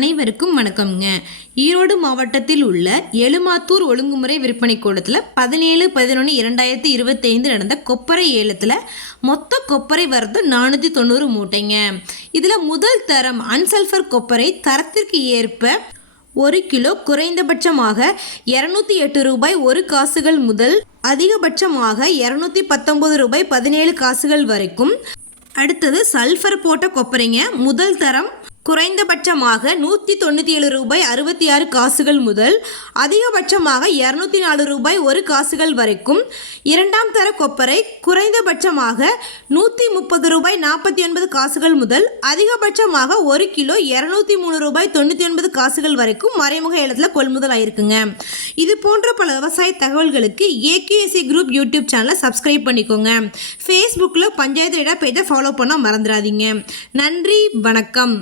அனைவருக்கும் வணக்கம்ங்க. ஈரோடு மாவட்டத்தில் உள்ள எழுமாத்தூர் ஒழுங்குமுறை விற்பனை கூடத்தில் பதினேழு பதினொன்று இரண்டாயிரத்தி இருபத்தைந்து நடந்த கொப்பரை ஏலத்தில் மொத்த கொப்பரை வரது நானூற்றி தொண்ணூறு மூட்டைங்க. இதில் முதல் தரம் அன்சல்ஃபர் கொப்பரை தரத்திற்கு ஏற்ப ஒரு கிலோ குறைந்தபட்சமாக இரநூத்தி எட்டு ரூபாய் ஒரு காசுகள் முதல் அதிகபட்சமாக இரநூத்தி பத்தொன்பது ரூபாய் பதினேழு காசுகள் வரைக்கும். அடுத்தது சல்ஃபர் போட்ட கொப்பரைங்க. முதல் தரம் குறைந்தபட்சமாக நூற்றி தொண்ணூற்றி ஏழு ரூபாய் அறுபத்தி ஆறு காசுகள் முதல் அதிகபட்சமாக இரநூத்தி நாலு ரூபாய் ஒரு காசுகள் வரைக்கும். இரண்டாம் தர கொப்பரை குறைந்தபட்சமாக நூற்றி முப்பது ரூபாய் நாற்பத்தி ஒன்பது காசுகள் முதல் அதிகபட்சமாக ஒரு கிலோ இரநூத்தி மூணு ரூபாய் தொண்ணூற்றி ஒன்பது காசுகள் வரைக்கும் மறைமுக இடத்துல கொள்முதல் ஆயிருக்குங்க இது போன்ற பல விவசாய தகவல்களுக்கு A K S C group YouTube சேனலை சப்ஸ்கிரைப் பண்ணிக்கோங்க. ஃபேஸ்புக்கில் பஞ்சாயத்து இடா பேஜை ஃபாலோ பண்ண மறந்துடாதீங்க. நன்றி வணக்கம்.